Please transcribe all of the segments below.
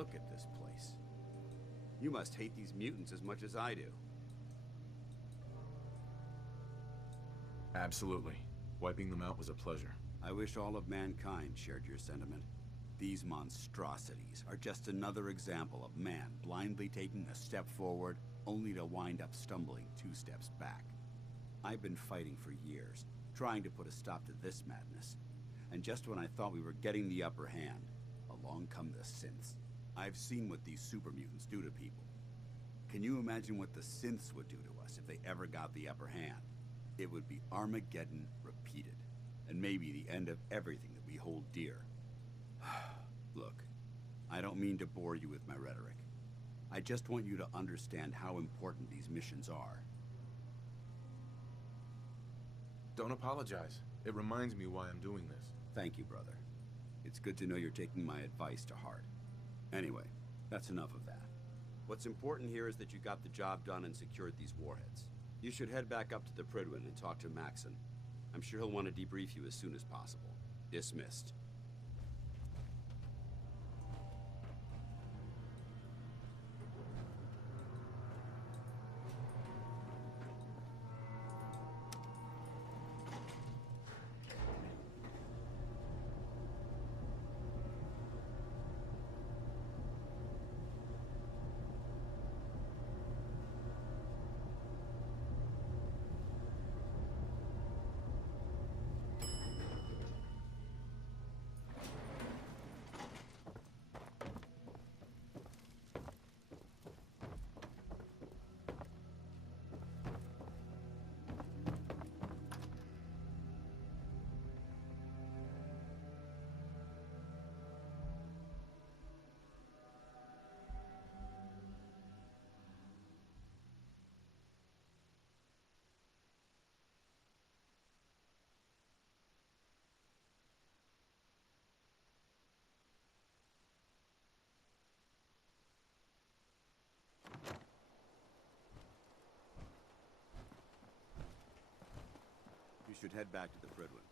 Look at this place. You must hate these mutants as much as I do. Absolutely. Wiping them out was a pleasure. I wish all of mankind shared your sentiment. These monstrosities are just another example of man blindly taking a step forward, only to wind up stumbling 2 steps back. I've been fighting for years, trying to put a stop to this madness. And just when I thought we were getting the upper hand, along come the synths. I've seen what these super mutants do to people. Can you imagine what the synths would do to us if they ever got the upper hand? It would be Armageddon repeated, and maybe the end of everything that we hold dear. Look, I don't mean to bore you with my rhetoric. I just want you to understand how important these missions are. Don't apologize. It reminds me why I'm doing this. Thank you, brother. It's good to know you're taking my advice to heart. Anyway, that's enough of that. What's important here is that you got the job done and secured these warheads. You should head back up to the Prydwen and talk to Maxson. I'm sure he'll want to debrief you as soon as possible. Dismissed. You should head back to the Prydwen.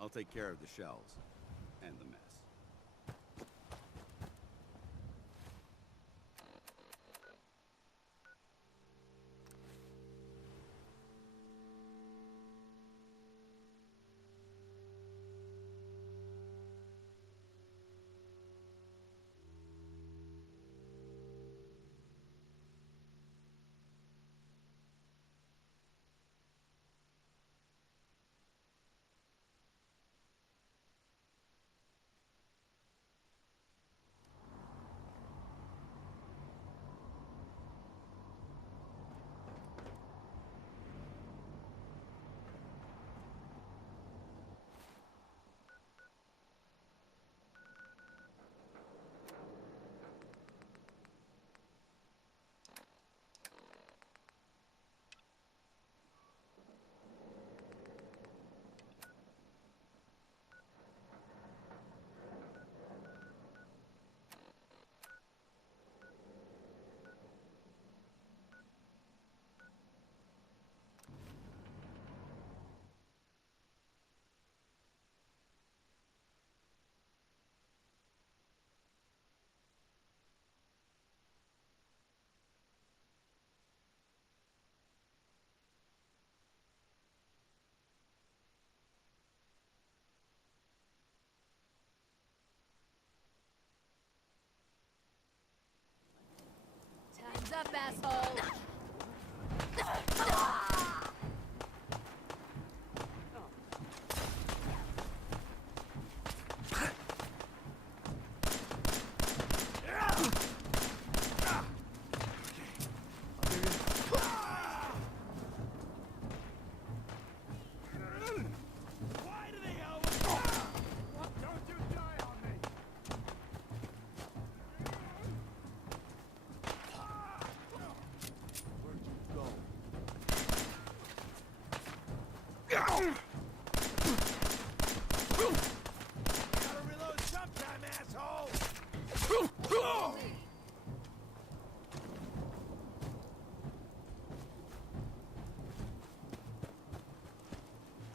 I'll take care of the shells and the mess. Time's up, asshole!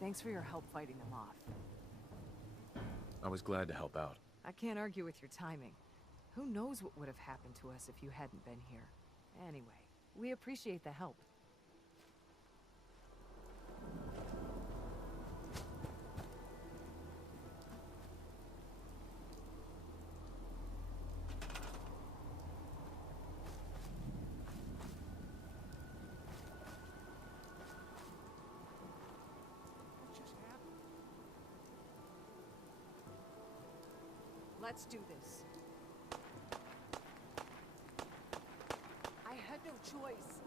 Thanks for your help fighting them off. I was glad to help out. I can't argue with your timing. Who knows what would have happened to us if you hadn't been here. Anyway, we appreciate the help. Let's do this. I had no choice.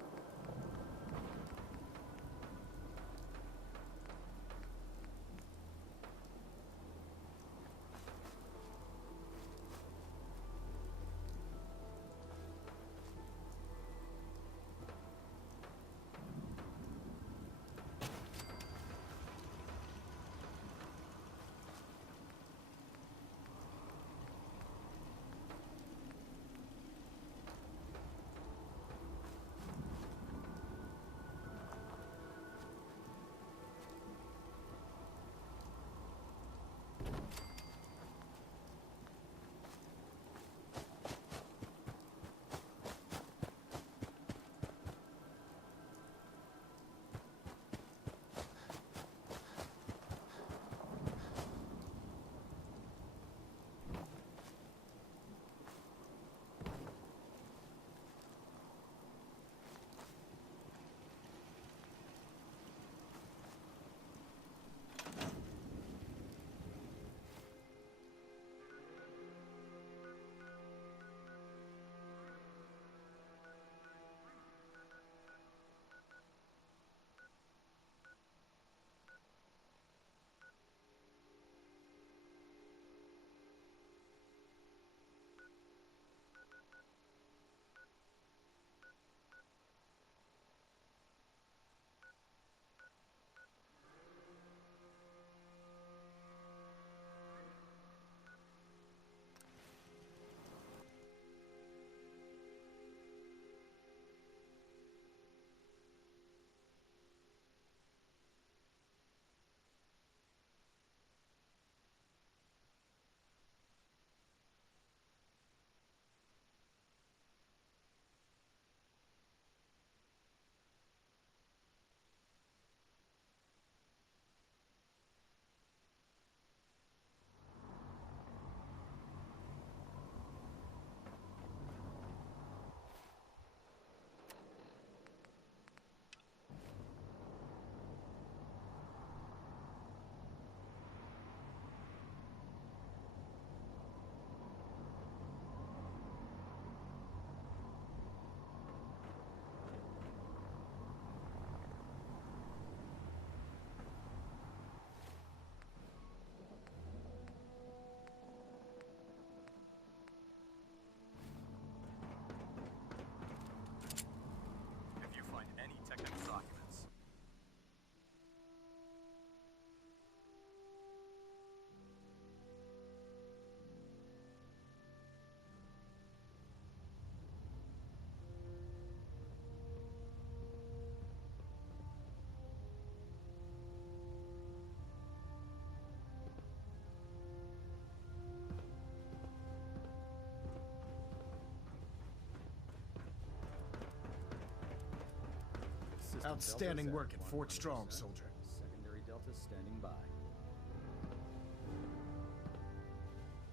Outstanding work at Fort Strong, soldier. Secondary Delta standing by.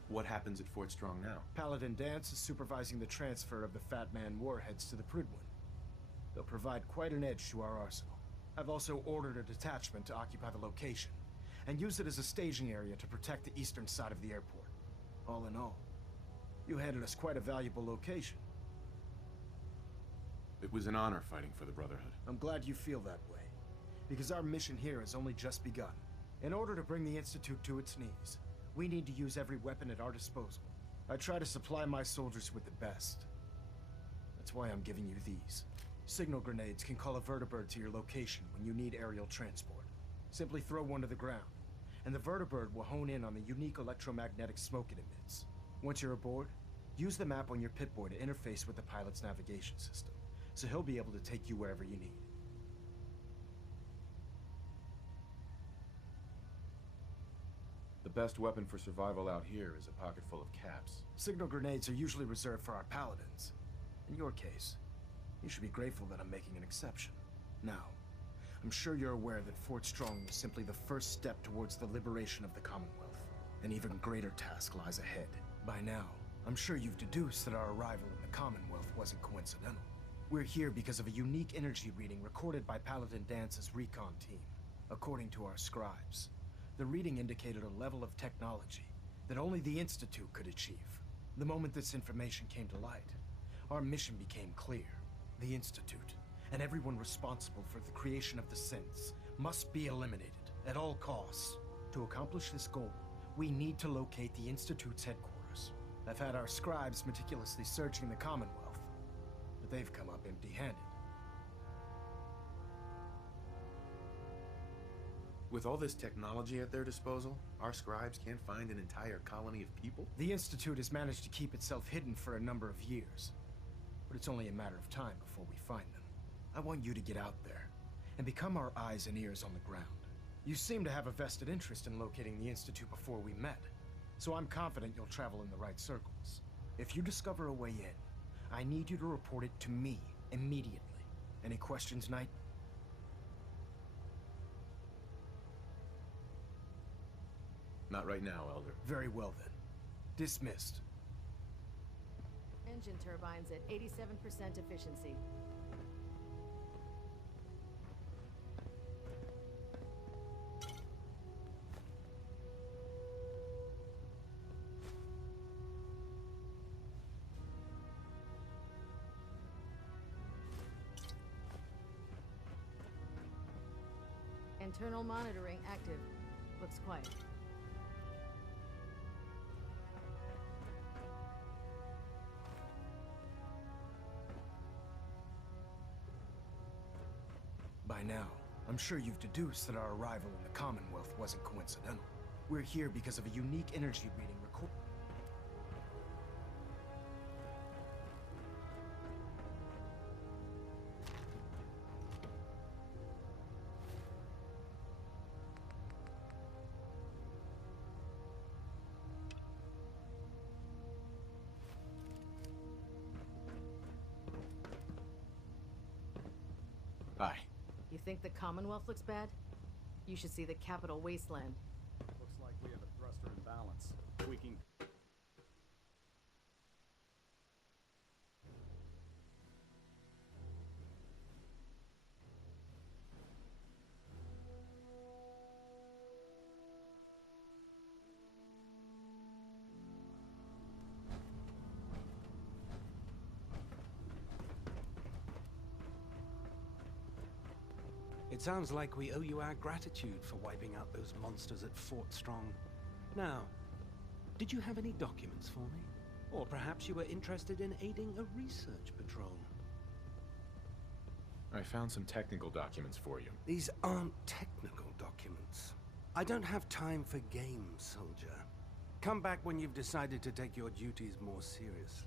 What happens at Fort Strong now? Paladin Danse is supervising the transfer of the Fat Man warheads to the Prydwen. They'll provide quite an edge to our arsenal. I've also ordered a detachment to occupy the location, and use it as a staging area to protect the eastern side of the airport. All in all, you handed us quite a valuable location. It was an honor fighting for the Brotherhood. I'm glad you feel that way, because our mission here has only just begun. In order to bring the Institute to its knees, we need to use every weapon at our disposal. I try to supply my soldiers with the best. That's why I'm giving you these. Signal grenades can call a vertibird to your location when you need aerial transport. Simply throw one to the ground, and the vertibird will hone in on the unique electromagnetic smoke it emits. Once you're aboard, use the map on your Pip-Boy to interface with the pilot's navigation system, so he'll be able to take you wherever you need. The The best weapon for survival out here is a pocket full of caps. Signal grenades are usually reserved for our paladins. In your case, you should be grateful that I'm making an exception. Now, I'm sure you're aware that Fort Strong was simply the first step towards the liberation of the Commonwealth. An even greater task lies ahead. By now, I'm sure you've deduced that our arrival in the Commonwealth wasn't coincidental. We're here because of a unique energy reading recorded by Paladin Dance's recon team. According to our scribes, the reading indicated a level of technology that only the Institute could achieve. The moment this information came to light, our mission became clear. The Institute, and everyone responsible for the creation of the synths, must be eliminated at all costs. To accomplish this goal, we need to locate the Institute's headquarters. I've had our scribes meticulously searching the Commonwealth, but they've come up empty-handed. With all this technology at their disposal, our scribes can't find an entire colony of people? The Institute has managed to keep itself hidden for a number of years, but it's only a matter of time before we find them. I want you to get out there and become our eyes and ears on the ground. You seem to have a vested interest in locating the Institute before we met, so I'm confident you'll travel in the right circles. If you discover a way in, I need you to report it to me immediately. Any questions, Knight? Not right now, Elder. Very well then. Dismissed. Engine turbines at 87% efficiency. Internal monitoring active. Looks quiet. By now, I'm sure you've deduced that our arrival in the Commonwealth wasn't coincidental. We're here because of a unique energy reading record. Hi. You think the Commonwealth looks bad? You should see the Capital Wasteland. Looks like we have a thruster imbalance. Tweaking. It sounds like we owe you our gratitude for wiping out those monsters at Fort Strong. Now, did you have any documents for me? Or perhaps you were interested in aiding a research patrol? I found some technical documents for you. These aren't technical documents. I don't have time for games, soldier. Come back when you've decided to take your duties more seriously.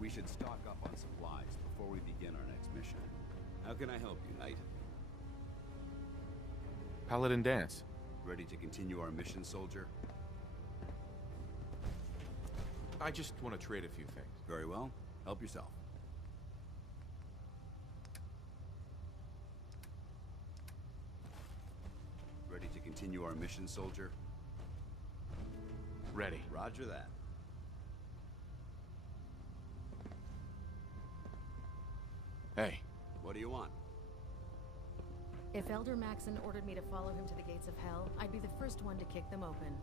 We should stock up on supplies before we begin our next mission. How can I help you, Knight? Paladin Dance. Ready to continue our mission, soldier? I just want to trade a few things. Very well. Help yourself. Ready to continue our mission, soldier? Ready. Roger that. Hey, What do you want? If Elder Maxon ordered me to follow him to the gates of hell, I'd be the first one to kick them open.